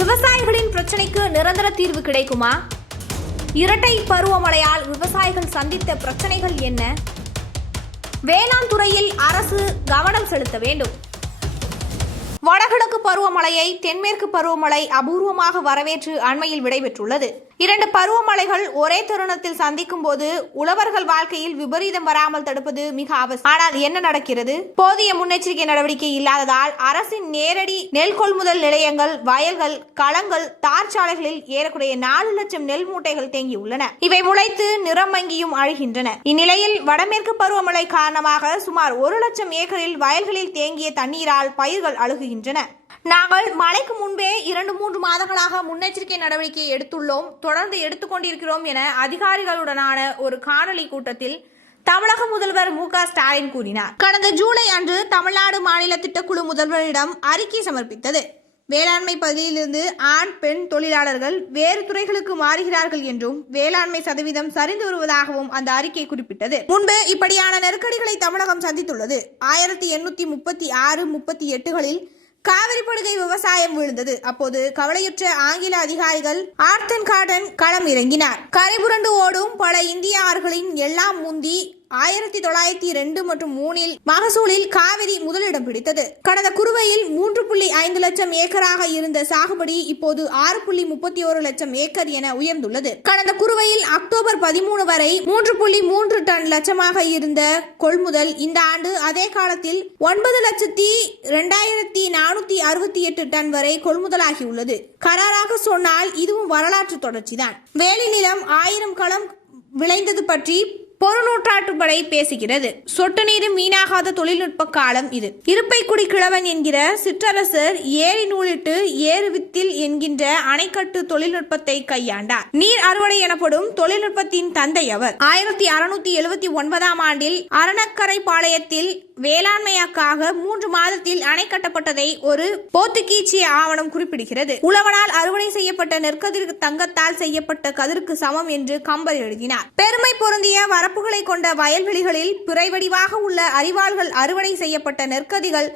விவசாயிகளின் பிரச்சனைக்கு நிரந்தர தீர்வு கிடைக்குமா? இரட்டை பருவமழையால் விவசாயிகள் சந்தித்த பிரச்சனைகள் என்ன? வேளாண் துறையில் அரசு கவனம் செலுத்த வேண்டும். வடகிழக்கு பருவமழையை தென்மேற்கு பருவமழை அபூர்வமாக வரவேற்று அண்மையில் விடைபெற்றுள்ளது. இரண்டு பருவமழைகள் ஒரே தருணத்தில் சந்திக்கும் போது உழவர்கள் வாழ்க்கையில் விபரீதம் வராமல் தடுப்பது மிக அவசியம். ஆனால் என்ன நடக்கிறது? போதிய முன்னெச்சரிக்கை நடவடிக்கை இல்லாததால் அரசின் நேரடி நெல் கொள்முதல் நிலையங்கள் வயல்கள் களங்கள் தார் சாலைகளில் ஏறக்குறைய நாலு லட்சம் நெல் மூட்டைகள் தேங்கியுள்ளன. இவை முளைத்து நிறம் மங்கியும் அழுகின்றன. இந்நிலையில் வடமேற்கு பருவமழை காரணமாக சுமார் ஒரு லட்சம் ஏக்கரில் வயல்களில் தேங்கிய தண்ணீரால் பயிர்கள் அழுகுகின்றன. நாங்கள் மழைக்கு முன்பே இரண்டு மூன்று மாதங்களாக முன்னெச்சரிக்கை நடவடிக்கை எடுத்துள்ளோம். தொடர்ந்து எடுத்துக்கொண்டிருக்கிறோம் என அதிகாரிகளுடனான ஒரு காணொலி கூட்டத்தில் தமிழக முதல்வர் மு க ஸ்டாலின் கூறினார். கடந்த ஜூலை அன்று தமிழ்நாடு மாநில திட்டக்குழு முதல்வரிடம் அறிக்கை சமர்ப்பித்தது. வேளாண்மை பகுதியிலிருந்து ஆண் பெண் தொழிலாளர்கள் வேறு துறைகளுக்கு மாறுகிறார்கள் என்றும் வேளாண்மை சதவீதம் சரிந்து வருவதாகவும் அந்த அறிக்கை குறிப்பிட்டது. முன்பு இப்படியான நெருக்கடிகளை தமிழகம் சந்தித்துள்ளது. ஆயிரத்தி எண்ணூத்தி முப்பத்தி ஆறு முப்பத்தி எட்டுகளில் காவிரி படுகை விவசாயம் விழுந்தது. அப்போது கவலையுற்ற ஆங்கில அதிகாரிகள் ஆர்த்தன் கார்டன் களம் இறங்கினார். கரைபுரண்டு ஓடும் பல இந்திய ஆறுகளின் எல்லாம் முந்தி ஆயிரத்தி தொள்ளாயிரத்தி ரெண்டு மற்றும் மூணில் மகசூலில் காவிரி முதலிடம் பிடித்தது. கடந்த குறுவையில் மூன்று புள்ளி ஐந்து லட்சம் ஏக்கராக இருந்த சாகுபடி இப்போது ஆறு புள்ளி முப்பத்தி ஒரு லட்சம் ஏக்கர் என உயர்ந்துள்ளது. கடந்த குறுவையில் அக்டோபர் பதிமூணு வரை மூன்று புள்ளி மூன்று டன் லட்சமாக இருந்த கொள்முதல் இந்த ஆண்டு அதே காலத்தில் ஒன்பது லட்சத்தி இரண்டாயிரத்தி நானூத்தி அறுபத்தி எட்டு டன் வரை கொள்முதலாகியுள்ளது. கராராக சொன்னால் இதுவும் வரலாற்று தொடர்ச்சிதான். வேலை நிலம் ஆயிரம் களம் விளைந்தது பற்றி பொருநூற்றாற்றுப்படை பேசுகிறது. சொட்டு நீரும் வீணாகாத தொழில்நுட்ப காலம் இது. இருப்பைக்குடி கிழவன் என்கிற சிற்றரசர் ஏரி நூலிட்டு ஏறு வித்தில் என்கின்ற அணைக்கட்டு தொழில்நுட்பத்தை கையாண்டார். நீர் அறுவடை எனப்படும் தொழில்நுட்பத்தின் தந்தை அவர். ஆயிரத்தி அறுநூத்தி எழுபத்தி ஒன்பதாம் ஆண்டில் அரணக்கரை பாளையத்தில் வேளாண்மையாக்காக மூன்று மாதத்தில் அணை கட்டப்பட்டதை ஒரு போத்துக்கீச்சிய ஆவணம் குறிப்பிடுகிறது. உழவனால் அறுவடை செய்யப்பட்ட நெற்கதிர் தங்கத்தால் செய்யப்பட்ட கதிருக்கு சமம் என்று கம்பர் எழுதினார். பெருமை பொருந்திய பரப்புகளை கொண்ட வயல்வெளிகளில் பிறைவடிவாக உள்ள அரிவாள்கள் அறுவடை செய்யப்பட்ட நெற்கதிகள்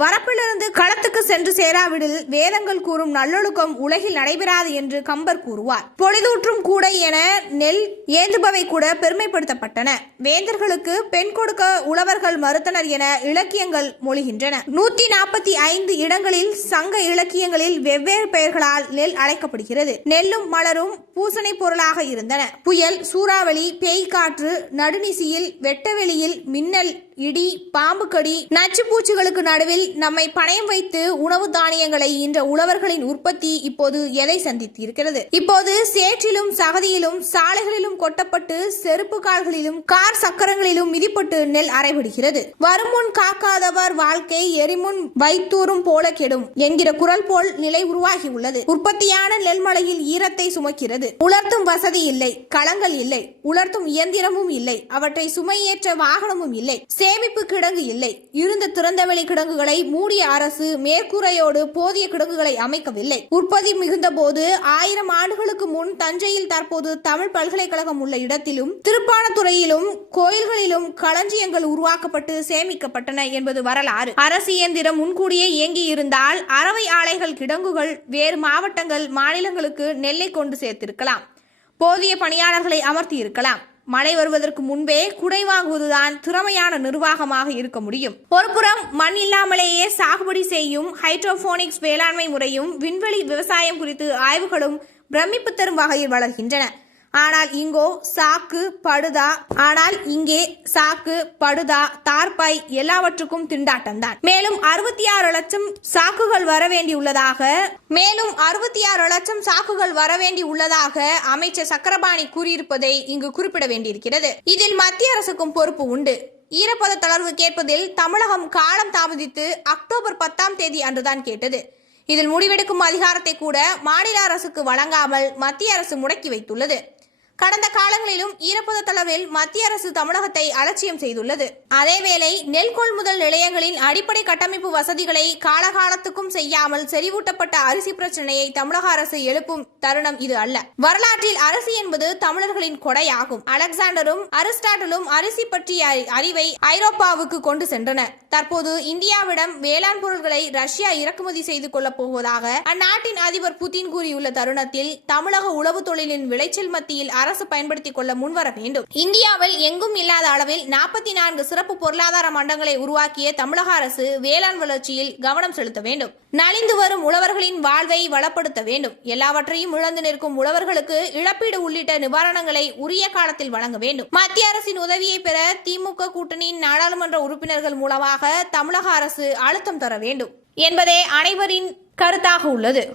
வரப்பிலிருந்து களத்துக்கு சென்று சேராவிடில் வேதங்கள் கூறும் நல்லொழுக்கம் உலகில் நடைபெறாது என்று கம்பர் கூறுவார். பொழுதூற்றும் கூடை என நெல் ஏந்துபவை கூட பெருமைப்படுத்தப்பட்டன. வேந்தர்களுக்கு பெண் கொடுக்க உழவர்கள் மறுத்தனர் என இலக்கியங்கள் மொழிகின்றன. நூத்தி நாற்பத்தி ஐந்து இடங்களில் சங்க இலக்கியங்களில் வெவ்வேறு பெயர்களால் நெல் அழைக்கப்படுகிறது. நெல்லும் மலரும் பூசணை பொருளாக இருந்தன. புயல் சூறாவளி பேய்காற்று நடுநிசியில் வெட்டவெளியில் மின்னல் இடி பாம்பு கடி நச்சு பூச்சிகளுக்கு நடுவில் நம்மை பணயம் வைத்து உணவு தானியங்களை இன்ற உழவர்களின் உற்பத்தி இப்போது எதை சந்தித்து இருக்கிறது இப்போது சேற்றிலும் சகதியிலும் சாலைகளிலும் கொட்டப்பட்டு செருப்பு கால்களிலும் கார் சக்கரங்களிலும் மிதிப்பட்டு நெல் அரைவிடுகிறது வருமுன் காக்காதவர் வாழ்க்கை எரிமுன் வைத்தூரும் போல கெடும் என்கிற குரல் போல் நிலை உருவாகி உள்ளது. உற்பத்தியான நெல்மலையில் ஈரத்தை சுமக்கிறது. உலர்த்தும் வசதி இல்லை களங்கள் இல்லை உலர்த்தும் இயந்திரமும் இல்லை அவற்றை சுமையேற்ற வாகனமும் இல்லை. சேமிப்பு கிடங்கு இல்லை. இருந்த திறந்தவெளி கிடங்குகளை மூடிய அரசு மேற்கூரையோடு போதிய கிடங்குகளை அமைக்கவில்லை. உற்பத்தி மிகுந்த போது ஆயிரம் ஆண்டுகளுக்கு முன் தஞ்சையில் தற்போது தமிழ் பல்கலைக்கழகம் உள்ள இடத்திலும் திருப்பானத்துறையிலும் கோயில்களிலும் களஞ்சியங்கள் உருவாக்கப்பட்டு சேமிக்கப்பட்டன என்பது வரலாறு. அரசு இயந்திரம் முன்கூடியே இயங்கி இருந்தால் அறவை ஆலைகள் கிடங்குகள் வேறு மாவட்டங்கள் மாநிலங்களுக்கு நெல்லை கொண்டு சேர்த்திருக்கலாம். போதிய பணியாளர்களை அமர்த்தி இருக்கலாம் மழை வருவதற்கு முன்பே குடை வாங்குவதுதான் திறமையான நிர்வாகமாக இருக்க முடியும். ஒருபுறம் மண் இல்லாமலேயே சாகுபடி செய்யும் ஹைட்ரோபோனிக்ஸ் வேளாண்மை முறையும் விண்வெளி விவசாயம் குறித்து ஆய்வுகளும் பிரமிப்பு தரும் வகையில் வளர்கின்றன. ஆனால் இங்கோ சாக்கு படுதா? ஆனால் இங்கே சாக்கு படுதா? தார்பாய் எல்லாவற்றுக்கும் திண்டாட்டம்தான் மேலும் அறுபத்தி ஆறு லட்சம் சாக்குகள் வர வேண்டியுள்ளதாக மேலும் அறுபத்தி ஆறு லட்சம் சாக்குகள் வர வேண்டி உள்ளதாக அமைச்சர் சக்கரபாணி கூறியிருப்பதை இங்கு குறிப்பிட வேண்டியிருக்கிறது. இதில் மத்திய அரசுக்கும் பொறுப்பு உண்டு. ஈரப்பத தளர்வு கேட்பதில் தமிழகம் காலம் தாமதித்து அக்டோபர் பத்தாம் தேதி அன்றுதான் கேட்டது. இதில் முடிவெடுக்கும் அதிகாரத்தை கூட மாநில அரசுக்கு வழங்காமல் மத்திய அரசு முடக்கி வைத்துள்ளது. கடந்த காலங்களிலும் ஈரப்பத தளவில் மத்திய அரசு தமிழகத்தை அலட்சியம் செய்துள்ளது. அதேவேளை நெல் கொள்முதல் நிலையங்களின் அடிப்படை கட்டமைப்பு வசதிகளை காலகாலத்துக்கும் செய்யாமல் செறிவூட்டப்பட்ட அரிசி பிரச்சனையை தமிழக அரசு எழுப்பும் தருணம் இது அல்ல. வரலாற்றில் அரிசி என்பது தமிழர்களின் கொடையாகும். அலெக்சாண்டரும் அரிஸ்டாட்டலும் அரிசி பற்றிய அறிவை ஐரோப்பாவுக்கு கொண்டு சென்றனர் தற்போது இந்தியாவிடம் வேளாண் பொருட்களை ரஷ்யா இறக்குமதி செய்து கொள்ளப் போவதாக அந்நாட்டின் அதிபர் புதின் கூறியுள்ள தருணத்தில் தமிழக உழவு தொழிலின் விளைச்சல் மத்தியில் அரசு பயன்படுத்திக் கொள்ள முன்வர வேண்டும். இந்தியாவில் எங்கும் இல்லாத அளவில் நாற்பத்தி நான்கு சிறப்பு பொருளாதார மண்டங்களை உருவாக்கிய தமிழக அரசு வேளாண் வளர்ச்சியில் கவனம் செலுத்த வேண்டும். நலிந்து வரும் உழவர்களின் வாழ்வை வளப்படுத்த வேண்டும். எல்லாவற்றையும் இழந்து நிற்கும் உழவர்களுக்கு இழப்பீடு உள்ளிட்ட நிவாரணங்களை உரிய காலத்தில் வழங்க வேண்டும். மத்திய அரசின் உதவியை பெற திமுக கூட்டணியின் நாடாளுமன்ற உறுப்பினர்கள் மூலமாக தமிழக அரசு அழுத்தம் தர வேண்டும். என்பதே அனைவரின் கருத்தாக உள்ளது.